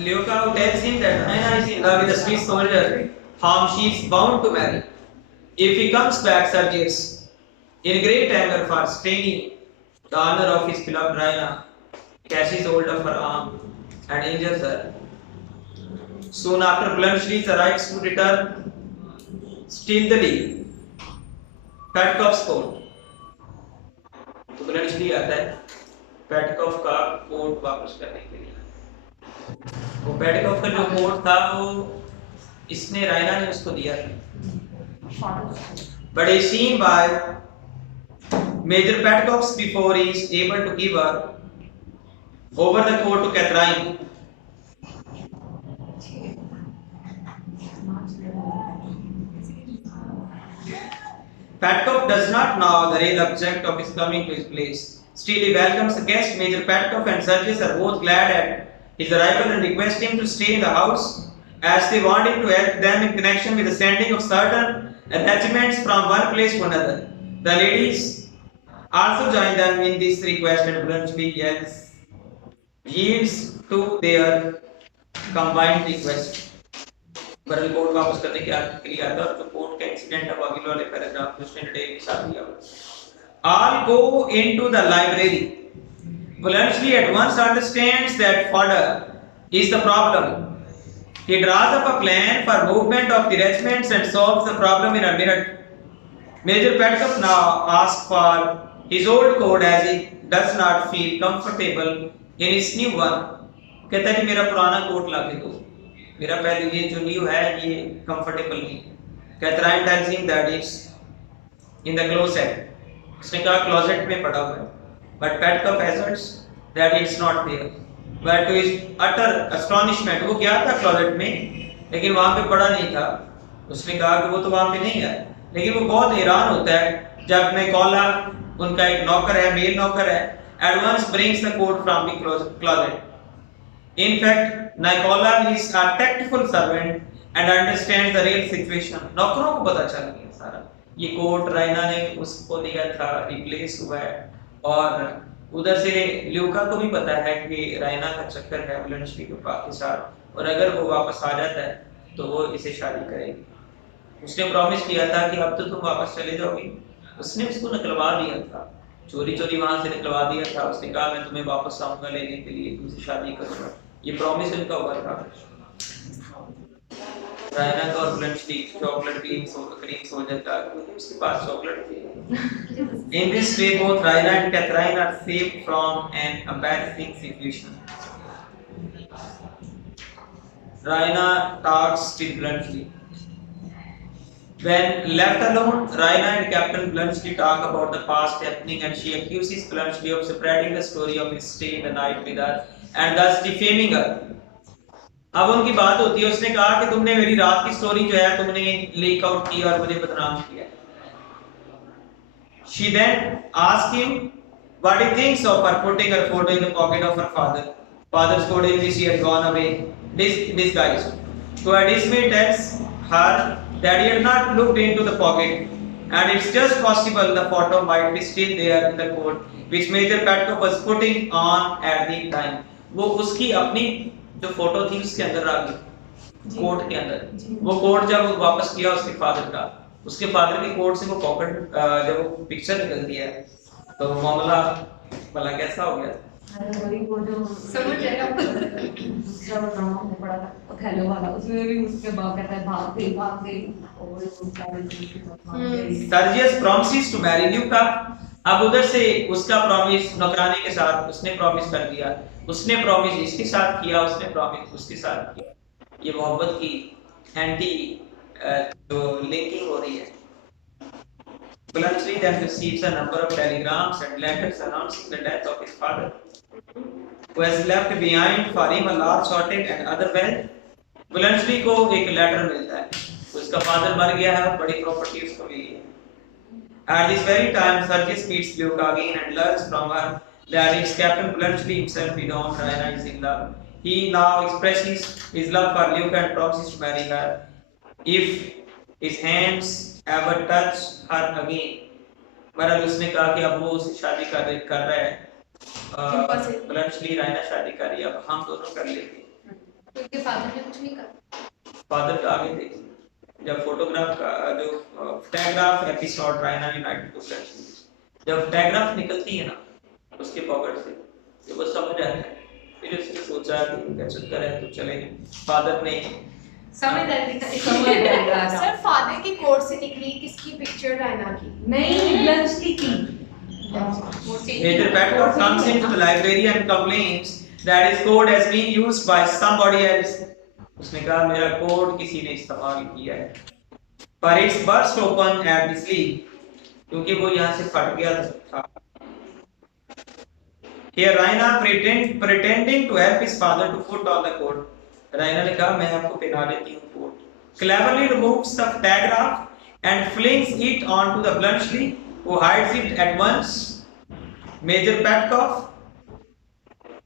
Liu Kang tells him that Raina is in love with a Swiss soldier whom she is bound to marry. If he comes back, Sergius, in great anger for staining the honor of his beloved Raina, catches hold of her arm and injures her. Soon after, Bluntschli arrives to return stealthily Petkov's court. तो Bluntschli आता है Petkoff का coat वापस करने के लिए। वो Petkoff का जो कोट था वो इसने रायना ने उसको दिया था। But is seen by Major Petkoff before he is able to give her over the court to Catherine. Petkoff does not know the real object of his coming to his place. Still, he welcomes the guest. Major Petkoff and Sergius are both glad at his arrival and request him to stay in the house as they want him to help them in connection with the sending of certain regiments from one place to another. The ladies also join them in this request and Bluntschli yields to their combined request. पर report वापस करने के लिए आता है और जो court का इंसिडेंट है वो अगले वाले पैराग्राफ में उसने डिटेल के साथ दिया हुआ। All go into the library. Bluntschli at once understands that fodder is the problem. He draws up a plan for movement of the regiments and solves the problem in a minute. Major Petkoff now asks for his old coat as he does not feel comfortable in his new one. कहता है कि मेरा पुराना coat ला के दो, मेरा पहले ये जो न्यू है ये कंफर्टेबल नहीं। Catherine tells him that it's in the closet. उसने कहा क्लोजेट में पड़ा हुआ है। But Petkoff asserts that it's not there. But to his utter astonishment वो गया था क्लोजेट में लेकिन वहाँ पे पड़ा नहीं था। उसने कहा कि वो तो वहाँ पे नहीं है, लेकिन वो बहुत हैरान होता है जब निकोला उनका एक नौकर है, मेल नौकर है, at once brings the coat from the closet. In fact, Nicola is a tactful servant and understands the real situation. नौकरों को पता चल गया सारा, ये कोट रायना ने उसको दिया था, रिप्लेस हुआ है, और उधर से ल्यूका को भी पता है कि रायना का चक्कर है ब्लंटश्ली के साथ, और अगर वो वापस आ जाता है तो वो इसे शादी करेगी। उसने प्रॉमिस किया था कि अब तो तुम वापस चले जाओगी। उसने उसको निकलवा दिया था, चोरी चोरी वहां से निकलवा दिया था। उसने कहा मैं तुम्हें वापस आऊंगा लेने के लिए, तुमसे शादी करूंगा। ये प्रॉमिस उनका हुआ था। रायना का और ब्लंटश्ली चॉकलेट क्रीम सोल्जर का, क्योंकि उसके पास चॉकलेट थी। In this way, both Raina and Catherine are saved from an embarrassing situation. Raina talks with Bluntschli. When left alone, Raina and Captain Bluntschli talk about the past happening, and she accuses Bluntschli of spreading the story of his stay in the night with her and thus defaming her. अब उनकी बात होती है, उसने कहा कि तुमने मेरी रात की स्टोरी जो है तुमने लीक आउट की और मुझे बदनाम किया। She then asks him what he thinks of her putting her photo in the pocket of her father's coat in which he had gone away disguised. So Adisme tells her that he had not looked into the pocket and it's just possible the photo might be still there in the coat which Major Petkoff was putting on at the time. वो उसकी अपनी जो photo थी उसके अंदर रख दी, coat के अंदर। वो कोट जब वापस किया उसके फादर का, उसके फादर के कोट से वो पॉकेट जब वो पिक्चर निकलती है तो मामला भला कैसा हो गया। वो जो समझ आया दूसरा ड्रामा में पड़ा था ओथेलो वाला, उसमें भी उसके बाप कहता है भाग गई और Sergius promises to marry Louka. अब उधर से उसका प्रॉमिस नौकरानी के साथ उसने प्रॉमिस कर दिया, उसने प्रॉमिस इसके साथ किया, उसने प्रॉमिस उसके साथ किया। ये मोहब्बत की एंटी जो लिंकिंग हो रही है। Bluntschli then receives a number of telegrams and letters announcing the death of his father, who has left behind for him a large fortune and other wealth. Bluntschli को एक लेटर मिलता है, उसका father मर गया है और बड़ी प्रॉपर्टी उसको मिली है। At this very time, Sergius meets Luca again and learns from her that it's Captain Bluntschli himself with whom Raina is in love. He now expresses his love for Luca and promises to marry her if his hands ever touch her again. बहरहाल उसने कहा कि अब वो उससे शादी कर रहा है, ब्लंटश्ली रायना शादी कर रही है, अब हम दोनों कर लेंगे। क्योंकि फादर ने कुछ नहीं कहा। फादर का आगे देखिए, जब फोटोग्राफ का जो photograph episode Raina united two friends, जब फोटोग्राफ निकलती है ना उसके पॉकेट से, तो वो समझ आता है। फिर उसने सोचा कि क्या चक्कर है, तो चले फादर ने समझदारी सर फादर की कोर्ट से निकली किसकी पिक्चर रायना की? नहीं ब्लंचली की। Major Petkoff comes into the library and complains that his code has been used by somebody else. उसने कहा मेरा कोड किसी ने इस्तेमाल किया है। But it's burst open at the sleeve, क्योंकि वो यहाँ से फट गया था। Here Raina pretending to help his father to put on the code. Raina ने कहा मैं आपको पहना देती हूँ code. Cleverly removes the photograph and flings it onto the Bluntschli, who hides it at once. Major Petkoff,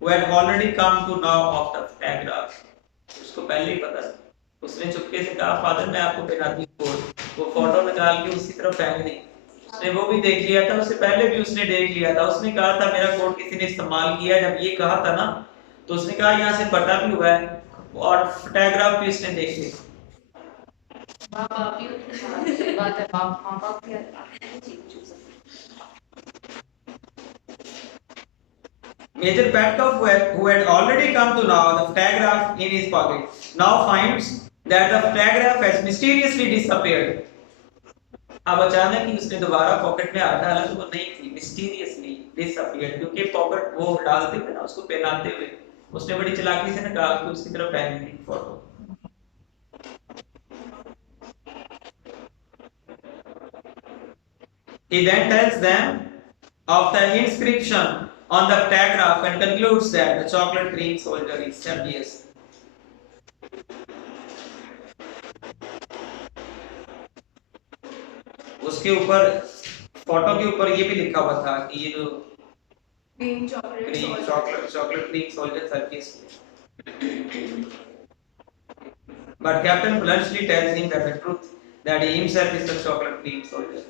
who had already come to know of the photograph, उसको पहले ही पता था। उसने चुपके से कहा फादर मैं आपको पहनाती हूँ कोड। वो फोटो निकाल के उसकी तरफ फेंक दी। उसने वो भी देख लिया था, उससे पहले भी उसने देख लिया था। उसने कहा था मेरा कोड किसी ने इस्तेमाल किया। जब ये कहा था ना तो उसने कहा यहाँ से फटा भी हुआ है और फोटोग्राफ भी उसने देख लिया। बाप भी बात है, बाप माँ बाप भी Major Petkoff, who had already come to know the photograph in his pocket, now finds that the photograph has mysteriously disappeared. अब अचानक ही उसने दोबारा पॉकेट में हाथ डाला तो वो नहीं थी, mysteriously disappeared, क्योंकि पॉकेट वो डालते हुए ना उसको पहनाते हुए उसने बड़ी चालाकी से निकाल के उसकी तरफ फेंक दी photo. He then tells them of the inscription on the photograph and concludes that the chocolate cream soldier is Sergius. उसके ऊपर फोटो के ऊपर ये भी लिखा हुआ था कि ये जो cream chocolate chocolate cream soldier Sergius। But Captain Bluntschli tells him that the truth that he himself is the chocolate cream soldier.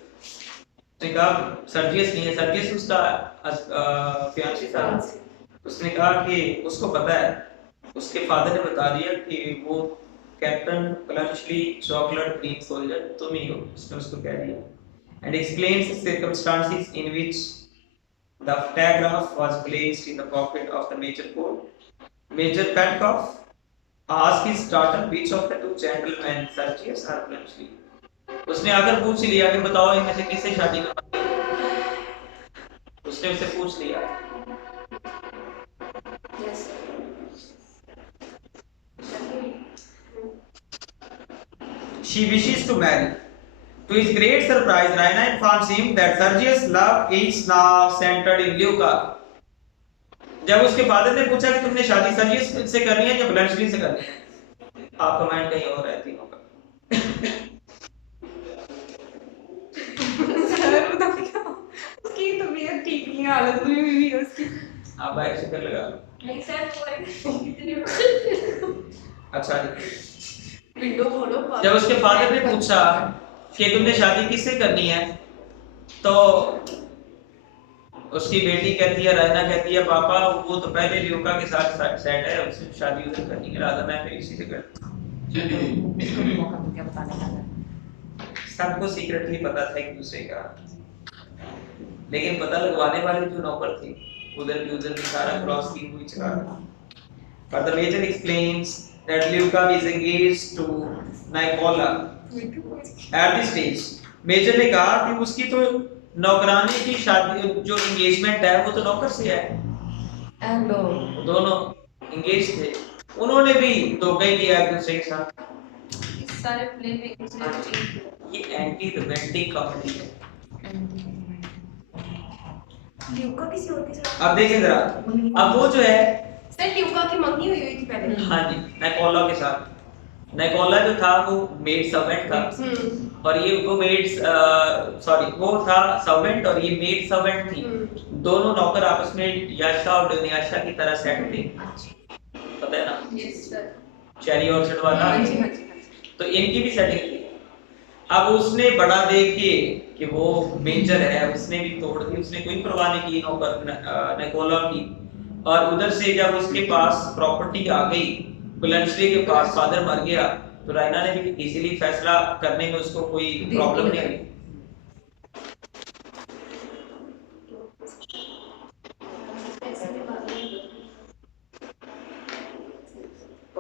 उसने कहा सर्जियस नहीं है, सर्जियस उसका फियांसी था। उसने कहा कि उसको पता है, उसके फादर ने बता दिया कि वो कैप्टन ब्लंचली चॉकलेट क्रीम सोल्जर तुम ही हो, उसने उसको कह दिया। And explains the circumstances in which the photograph was placed in the pocket of the major coat. Major Petkoff asked his daughter which of the two gentlemen, Sergius or Bluntschli. उसने आकर पूछ लिया कि बताओ इनमें से किससे शादी करवानी। उसने उससे पूछ लिया। Yes She wishes to marry. To his great surprise, Raina informs him that Sergius' love is now centered in Luca. जब उसके फादर ने पूछा कि तुमने शादी सर्जियस से करनी है या ब्लंचली से करनी है, आपका माइंड कहीं और है तीनों का। उसकी तबीयत ठीक नहीं, हालत बुरी हुई है उसकी। आप बाइक से कर लगा लो। नहीं सर अच्छा विंडो खोलो। जब उसके फादर ने पूछा कि तुमने शादी किससे करनी है, तो उसकी बेटी कहती है, रायना कहती है पापा वो तो पहले ल्यूका के साथ सेट है, उससे शादी उधर करनी है, राजा मैं फिर इसी से करती हूँ। सबको सीक्रेटली पता था एक दूसरे का, लेकिन पता लगवाने वाले जो नौकर थे उधर भी सारा क्रॉस की हुई चला रहा। But the major explains that Luca is engaged to Nicola at this stage. Major ने कहा कि उसकी तो नौकरानी की शादी जो एंगेजमेंट है वो तो नौकर से है। एंड दोनों एंगेज थे, उन्होंने भी धोखा ही किया एक दूसरे के साथ। इस सारे प्ले में एक दूसरे को चेंज ये एंटी रोमांटिक कॉमेडी है। ल्यूका किसी और के साथ। अब देखिए जरा, अब वो जो है सर ल्यूका की मंगनी हुई थी पहले। हाँ जी, निकोला के साथ। निकोला जो था वो मेड सर्वेंट था और ये वो वो था सर्वेंट और ये मेड सर्वेंट थी। दोनों नौकर आपस में याशा और दुनियाशा की तरह सेट थे, पता है ना? Yes sir. चेरी ऑर्चर्ड वाला। हाँ जी। तो इनकी भी सेटिंग थी। अब उसने बड़ा देख के कि वो मेजर है, उसने भी तोड़ दी, उसने कोई परवाह नहीं की नौकर निकोला की। और उधर से जब उसके पास प्रॉपर्टी आ गई ब्लंशली के पास फादर मर गया तो रायना ने भी इजीली फैसला करने में उसको कोई प्रॉब्लम नहीं आई।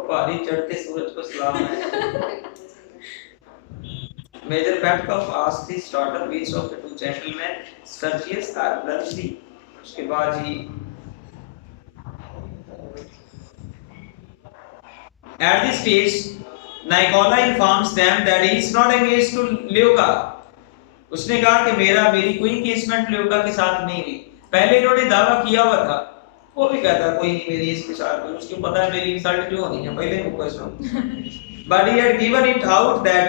पहाड़ी चढ़ते सूरज को सलाम है। Major Petkoff asked his daughter which of the two gentlemen Sergius or Bluntschli। उसके बाद ही at this stage Nicola informs them that he is not engaged to Leuca। उसने कहा कि मेरी कोई एंगेजमेंट ल्यूका के साथ नहीं हुई। पहले इन्होंने दावा किया हुआ था, वो भी कहता कोई नहीं मेरी इसके साथ हुई, उसको पता है मेरी रिजल्ट जो होनी है पहले मुझको इसमें। But he had given it out that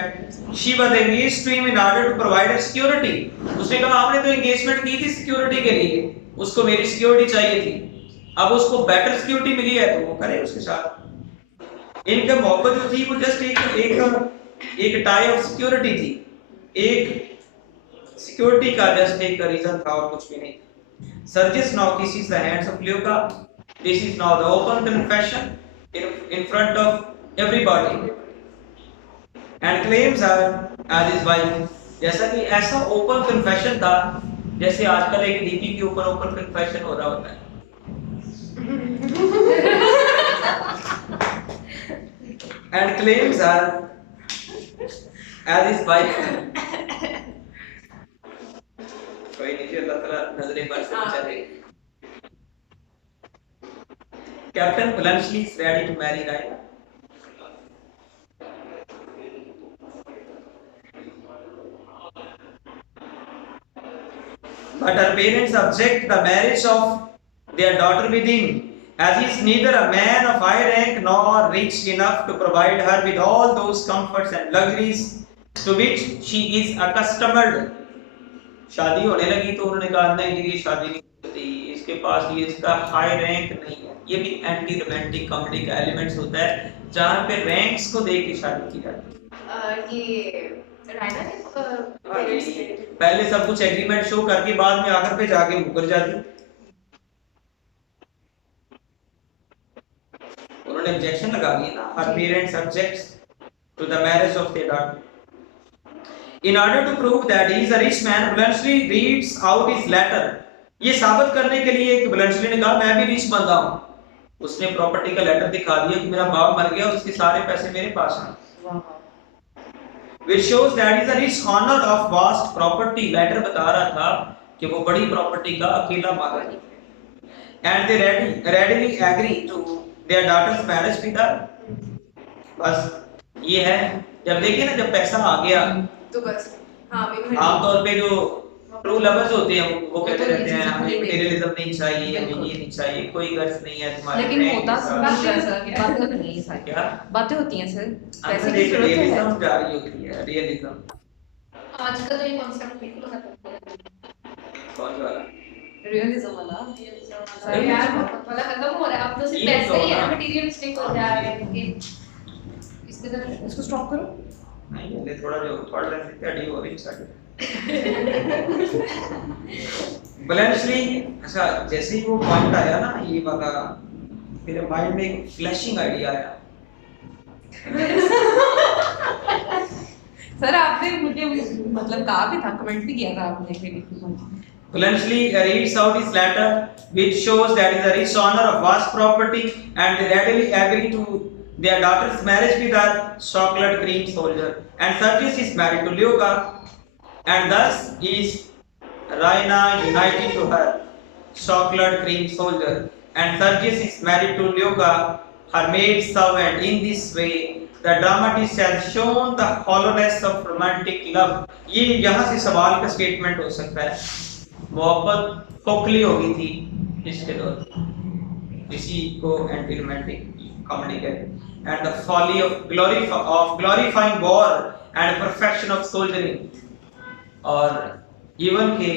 she was engaged to him in order to provide her security। उसने कहा आपने तो एंगेजमेंट की थी सिक्योरिटी के लिए, उसको मेरी सिक्योरिटी चाहिए थी, अब उसको बेटर सिक्योरिटी मिली है तो वो करे उसके साथ। इनका मोहब्बत जो थी वो जस्ट एक टाइप ऑफ सिक्योरिटी थी, एक सिक्योरिटी का जस्ट एक रीजन था और कुछ भी नहीं। Sergius now kisses the hands of Leuca। This is now the open confession in front of everybody and claims her as his wife। जैसा कि ऐसा ओपन कन्फेशन था जैसे आजकल एक डीपी के ऊपर ओपन कन्फेशन हो रहा होता है। and claims her as his wife। कोई नहीं, अल्लाह ताला नजरें पर से बचा दे। Captain Bluntschli is ready to marry Raina। But her parents object the marriage of their daughter with him, as he is neither a man of high rank nor rich enough to provide her with all those comforts and luxuries to which she is accustomed। शादी होने लगी तो उन्होंने कहा नहीं ये शादी नहीं होती, इसके पास ये इसका हाई रैंक नहीं है। ये भी एंटी रोमांटिक कॉमेडी का एलिमेंट्स होता है जहाँ पे रैंक्स को देख के शादी की जाती है। ये रायना ने पहले सब कुछ एग्रीमेंट शो करके बाद में आखिर पे जाके मुकर जाती। उन्होंने ऑब्जेक्शन लगा दिया ना, her parents objects to the marriage of their daughter। In order to prove that he is a rich man, Bluntschli reads out his letter। ये साबित करने के लिए कि Bluntschli ने कहा मैं भी रिच बंदा हूँ। उसने प्रॉपर्टी का लेटर दिखा दिया कि मेरा बाप मर गया, उसके सारे पैसे मेरे पास हैं। Which shows that he is a rich owner of vast property। Letter बता रहा था कि वो बड़ी प्रॉपर्टी का अकेला मालिक है। And they readily agree to their daughter's marriage with her। बस ये है, जब देखिए ना जब पैसा आ गया तो बस आमतौर पे जो ट्रू लवर्स होते हैं वो कहते रहते हैं हमें मटेरियलिज्म नहीं चाहिए, हमें ये नहीं चाहिए, कोई गर्ज नहीं है तुम्हारे। लेकिन होता सर कि बातें होती हैं सर, क्या बातें होती हैं सर, पैसे की देखिए जरूरत है। रियलिज्म जारी होती है, रियलिज्म। आजकल तो ये कॉन्सेप्ट बिल्कुल खत्म हो गया। कौन वाला? रियलिज्म वाला सर यार वाला खत्म हो रहा है, अब तो सिर्फ पैसे ही है, मटेरियलिस्टिक हो जा रहा है कि इसके तरफ इसको स्टॉप करो। नहीं ये थोड़ा जो थोड़ा लेंथ डी हो रही है। Bluntschli अच्छा जैसे ही वो पॉइंट आया ना ये वाला, मेरे माइंड में एक फ्लैशिंग आइडिया आया। सर आपने मुझे मतलब कहा भी था, कमेंट भी किया था आपने। Bluntschli reads out his letter which shows that he is a rich owner of vast property and they readily agree to their daughter's marriage with her chocolate cream soldier, and Sergius is married to Leuca and thus is Raina united to her chocolate cream soldier, and Sergius is married to Leuca, her maid servant। In this way the dramatist has shown the hollowness of romantic love। ये यहाँ से सवाल का statement हो सकता है, मोहब्बत खोखली हो गई थी इसके दौर, इसी को एंटी रोमांटिक कॉमेडी कहते हैं। And the folly of glorifying war and perfection of soldiering। और इवन के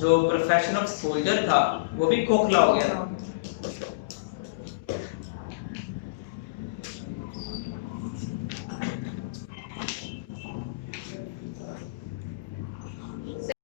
जो प्रोफेशन ऑफ सोल्जर था वो भी खोखला हो गया था।